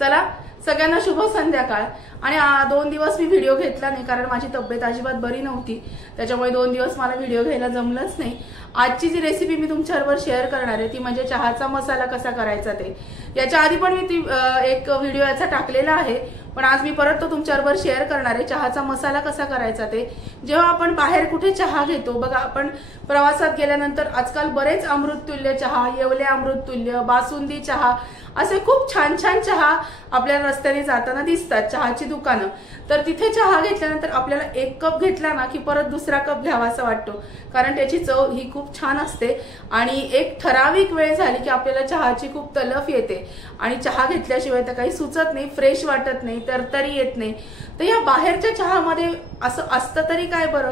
चला सगळ्यांना शुभ संध्याकाळ। आणि 2 दिवस मी व्हिडिओ घेतला नाही कारण माझी तब्येत अजिबात बरी नव्हती, त्याच्यामुळे 2 दिवस मला व्हिडिओ घ्यायला जमलंच नाही। आजची जी रेसिपी मी तुमच्याबरोबर शेअर करणार आहे ती म्हणजे चहाचा मसाला कसा करायचा ते। याच्या आधी पण मी एक व्हिडिओ याचा टाकलेला आहे, पण आज मी परत तो तुमच्याबरोबर शेअर करणार आहे चहाचा मसाला कसा करायचा ते। जेव्हा आपण बाहेर कुठे चहा घेतो बघा, आपण प्रवासात गेल्यानंतर आजकाल बरेच अमृततुल्य चहा, येवले अमृततुल्य, बासुंदी चहा असे खूप छान छान चहा आपल्याला रस्त्याने जाताना दिसतात, चहाची दुकानं। तर तिथे चहा घेतल्यानंतर आपल्याला 1 कप घेतला ना की परत दुसरा कप घ्यावासा वाटतो, कारण त्याची चव ही खूप छान असते। आणि एक ठराविक वेळ झाली की आपल्याला चहाची खूप तलफ येते आणि चहा घेतल्याशिवाय तर काही सुचत नाही, फ्रेश वाटत नाही, तरतरी येत नाही। तर या बाहेरच्या चहामध्ये असं असतं तरी काय बरं,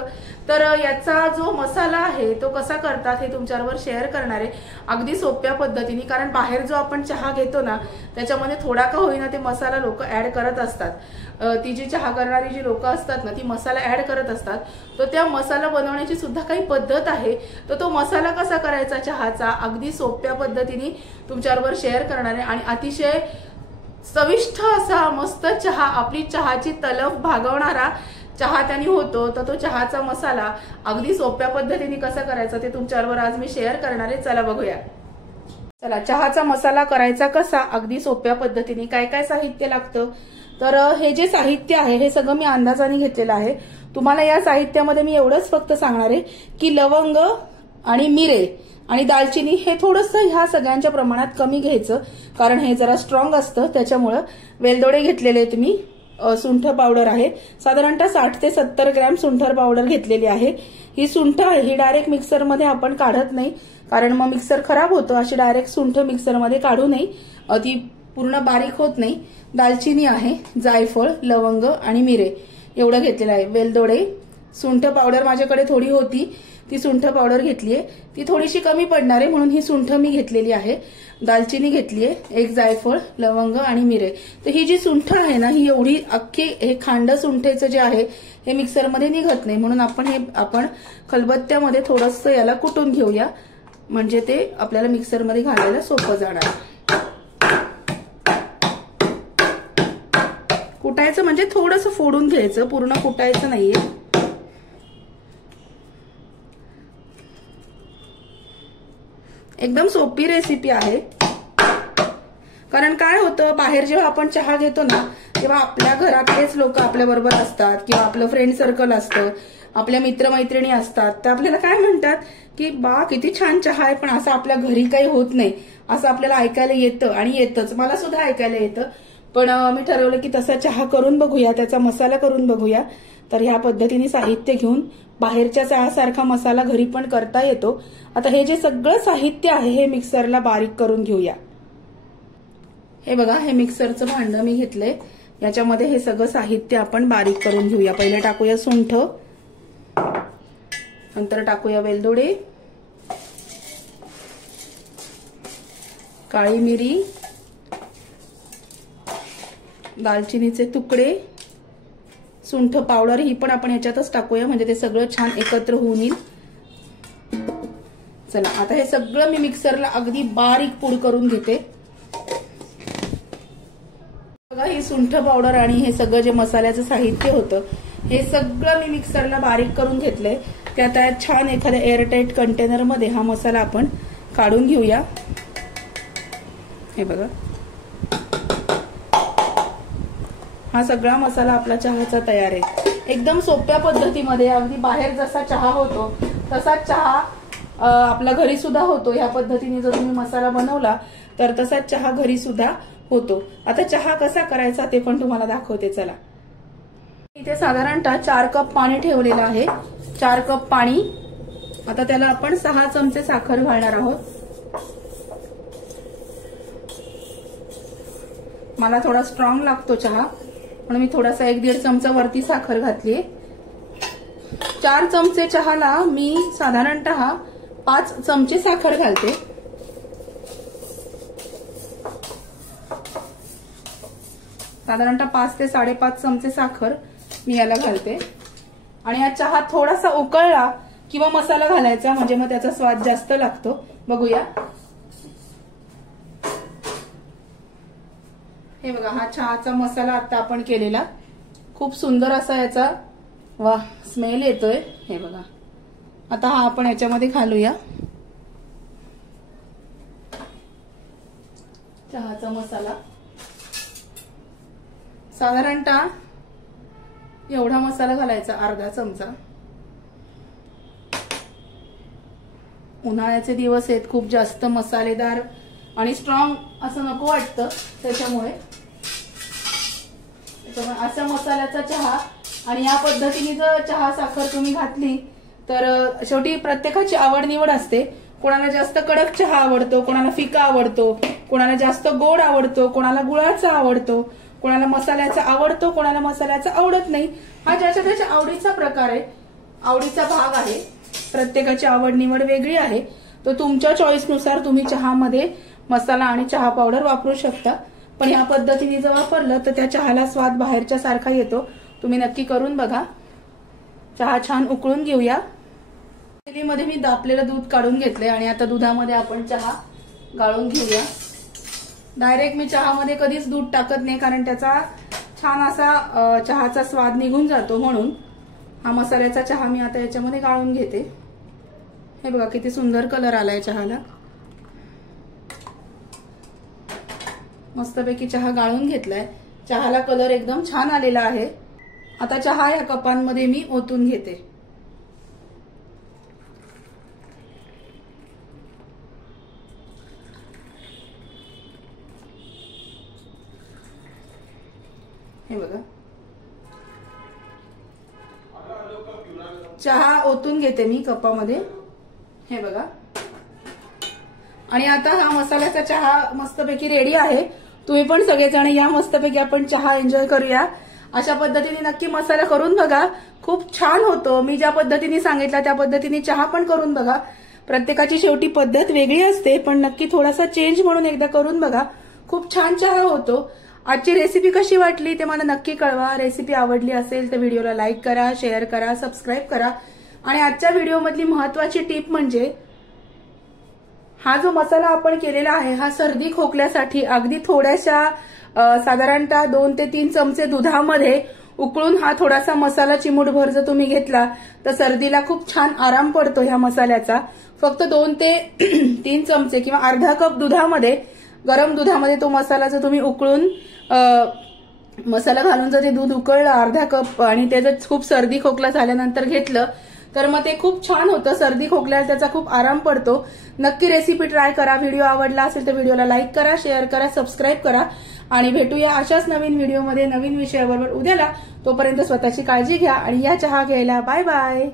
तर याचा जो मसाला आहे तो कसा करतात हे तुमच्याबरोबर शेअर करणार आहे अगदी सोप्या पद्धतीने। कारण बाहेर जो आपण चहा घेतो ना त्याच्यामध्ये थोडा का होईना ते मसाला लोक ऍड करत असतात, ती जी चहा करणारी जी लोक असतात ना ती मसाला ऍड करत असतात। तर त्या मसाला बनवण्याची सुद्धा काही पद्धत आहे, तर तो मसाला कसा करायचा चहाचा अगदी सोप्या पद्धतीने तुमच्याबरोबर शेअर करणार आहे। आणि अतिशय चविष्ट असा मस्त चहा, आपली चहाची तलफ भागवणारा चहा त्याने होतो। तर तो चहाचा मसाला अगदी सोप्या पद्धतीने कसा करायचा ते तुमच्याबरोबर आज मी शेअर करणार आहे। चला बघूया। चला चहाचा मसाला करायचा कसा अगदी सोप्या पद्धतीने, काय काय साहित्य लागतं, तर हे जे साहित्य आहे हे सगळं मी अंदाजाने घेतलेलं आहे। तुम्हाला या साहित्यामध्ये मी एवढंच फक्त सांगणार आहे की लवंग आणि मिरे आणि दालचिनी हे थोडंसं ह्या सगळ्यांच्या प्रमाणात कमी घ्यायचं, कारण हे जरा स्ट्रॉंग असतं त्याच्यामुळं। वेलदोडे घेतलेले आहेत मी, सुंठ पावडर आहे, साधारणतः 60 ते 70 ग्रॅम सुंठ पावडर घेतलेली आहे। ही सुंठ आहे ही डायरेक्ट मिक्सरमध्ये आपण काढत नाही, कारण मग मिक्सर खराब होतं, अशी डायरेक्ट सुंठ मिक्सरमध्ये काढू नये, ती पूर्ण बारीक होत नाही। दालचिनी आहे, जायफळ, लवंग आणि मिरे एवढं घेतलेलं आहे। वेलदोडे, सुंठ पावडर माझ्याकडे थोडी होती, ती सुंठ पावडर घेतलीये, ती थोडीशी कमी पडणार आहे म्हणून ही सुंठ मी घेतलेली आहे। दालचिनी घेतलीये, 1 जायफळ, लवंग आणि मिरे। तर ही जी सुंठ आहे ना ही एवढी अख्खी हे खांड सुंठेचं जे आहे हे मिक्सरमध्ये निघत नाही, म्हणून आपण खलबत्त्यामध्ये थोडंसं याला कुटून घेऊया, म्हणजे ते आपल्याला मिक्सरमध्ये घालायला सोपं जाणार। कुटायचं म्हणजे थोडंसं फोडून घ्यायचं, पूर्ण कुटायचं नाहीये। एकदम सोपी रेसिपी आहे, कारण काय होतं बाहेर जेव्हा आपण चहा घेतो ना तेव्हा आपल्या घरातलेच लोक आपल्या बरोबर असतात किंवा आपलं फ्रेंड सर्कल असतं, आपल्या मित्रमैत्रिणी असतात, तर आपल्याला काय म्हणतात की बा किती छान चहा आहे, पण असं आपल्या घरी काही होत नाही असं आपल्याला ऐकायला येतं आणि येतच, मला सुद्धा ऐकायला येतं। पण मी ठरवलं की तसा चहा करून बघूया, त्याचा मसाला करून बघूया। तर ह्या पद्धतीने साहित्य घेऊन बाहेरच्या चहासारखा मसाला घरी पण करता येतो। आता हे जे सगळं साहित्य आहे हे मिक्सरला बारीक करून घेऊया। हे बघा, हे मिक्सरचं भांडं मी घेतलंय, याच्यामध्ये हे सगळं साहित्य आपण बारीक करून घेऊया। पहिले टाकूया सुंठ, नंतर टाकूया वेलदोडे, काळी मिरी, दालचिनीचे तुकडे, सुंठ पावडर ही पण आपण ह्याच्यातच टाकूया म्हणजे ते सगळं छान एकत्र होऊन येईल। चला आता हे सगळं मी मिक्सरला अगदी बारीक पूड करून घेते। बघा, ही सुंठ पावडर आणि हे सगळं जे मसाल्याचं साहित्य होतं हे सगळं मी मिक्सरला बारीक करून घेतलंय। त्यात छान एखाद्या एअरटाईट कंटेनर मध्ये हा मसाला आपण काढून घेऊया। हे बघा, हा सगळा मसाला आपला चहाचा तयार आहे। एकदम सोप्या पद्धतीमध्ये, अगदी बाहेर जसा चहा होतो तसाच चहा आपल्या घरी सुद्धा होतो। ह्या पद्धतीने जर तुम्ही मसाला बनवला तर तसाच चहा घरी सुद्धा होतो। आता चहा कसा करायचा ते पण तुम्हाला दाखवते। चला, इथे साधारणतः 4 कप पाणी ठेवलेलं आहे, 4 कप पाणी। आता त्याला आपण 6 चमचे साखर घालणार आहोत। मला थोडा स्ट्रॉंग लागतो चहा म्हणून मी थोडासा 1-1.5 चमचा वरती साखर घातलीये। 4 चमचे चहाला मी साधारणतः 5 चमचे साखर घालते। साधारणतः 5 ते 5.5 चमचे साखर मी याला घालते। आणि हा चहा थोडासा उकळला किंवा मसाला घालायचा म्हणजे मग त्याचा स्वाद जास्त लागतो। बघूया, हे बघा, हा चहाचा मसाला आता आपण केलेला, खूप सुंदर असा याचा वा स्मेल येतोय. हे बघा, आता हा आपण याच्यामध्ये घालूया. चहाचा मसाला साधारणतः एवढा मसाला घालायचा, अर्धा चमचा. उन्हाळ्याचे दिवस आहेत, खूप जास्त मसालेदार आणि स्ट्रॉंग असं नको वाटतं, त्याच्यामुळे अशा मसाल्याचा चहा. आणि या पद्धतीने जर चहा साखर तुम्ही घातली तर शेवटी प्रत्येकाची आवड निवड असते. कोणाला जास्त कडक चहा आवडतो, कोणाला फिका आवडतो, कोणाला जास्त गोड आवडतो, कोणाला गुळाचा आवडतो, कोणाला मसाल्याचा आवडतो, कोणाला मसाल्याचा आवडत नाही. हा ज्याच्या त्याच्या आवडीचा प्रकार आहे, आवडीचा भाग आहे. प्रत्येकाची आवड निवड वेगळी आहे. तो तुमच्या चॉईसनुसार तुम्ही चहामध्ये मसाला आणि चहा पावडर वापरू शकता. पण या पद्धतीने जर वापरलं तर त्या चहाला स्वाद बाहेरच्या सारखा येतो. तुम्ही नक्की करून बघा. चहा छान उकळून घेऊया. मध्ये मी दापलेलं दूध काढून घेतलंय आणि आता दुधामध्ये आपण चहा गाळून घेऊया. डायरेक्ट मी चहामध्ये कधीच दूध टाकत नाही, कारण त्याचा छान असा चहाचा स्वाद निघून जातो. म्हणून हा मसाल्याचा चहा मी आता याच्यामध्ये गाळून घेते. हे बघा किती सुंदर कलर आलाय चहाला. मस्तपैकी चहा गाळून घेतलाय. चहाला कलर एकदम छान आलेला आहे. आता चहा या कपांमध्ये मी ओतून घेते. हे बघा, चहा ओतून घेते मी कपामध्ये. हे बघा, आणि आता हा मसाल्याचा चहा मस्तपैकी रेडी आहे. तुम्ही पण सगळेजण या, मस्तपैकी आपण चहा एन्जॉय करूया. अशा पद्धतीने नक्की मसाला करून बघा, खूप छान होतो. मी ज्या पद्धतीने सांगितलं त्या पद्धतीने चहा पण करून बघा. प्रत्येकाची शेवटी पद्धत वेगळी असते, पण नक्की थोडासा चेंज म्हणून एकदा करून बघा. खूप छान चहा होतो. आजची रेसिपी कशी वाटली ते मला नक्की कळवा. रेसिपी आवडली असेल तर व्हिडिओला लाईक करा, शेअर करा, सबस्क्राईब करा. आणि आजच्या व्हिडिओमधली महत्वाची टिप म्हणजे हा जो मसाला आपण केलेला आहे हा सर्दी खोकल्यासाठी अगदी थोड्याशा साधारणतः 2 ते 3 चमचे दुधामध्ये उकळून हा थोडासा मसाला चिमूटभर जर तुम्ही घेतला तर सर्दीला खूप छान आराम पडतो ह्या मसाल्याचा. फक्त 2 ते 3 चमचे किंवा अर्धा कप दुधामध्ये, गरम दुधामध्ये तो मसाला जर तुम्ही उकळून मसाला घालून जर ते दूध उकळलं अर्धा कप आणि ते जर खूप सर्दी खोकला झाल्यानंतर घेतलं तर मग ते खूप छान होतं. सर्दी खोकल्याला त्याचा खूप आराम पडतो. नक्की रेसिपी ट्राय करा. व्हिडिओ आवडला असेल तर व्हिडिओला लाईक करा, शेअर करा, सबस्क्राईब करा. आणि भेटूया अशाच नवीन व्हिडिओमध्ये नवीन विषयाबरोबर उद्याला. तोपर्यंत स्वतःची काळजी घ्या आणि या चहा घ्यायला. Bye bye.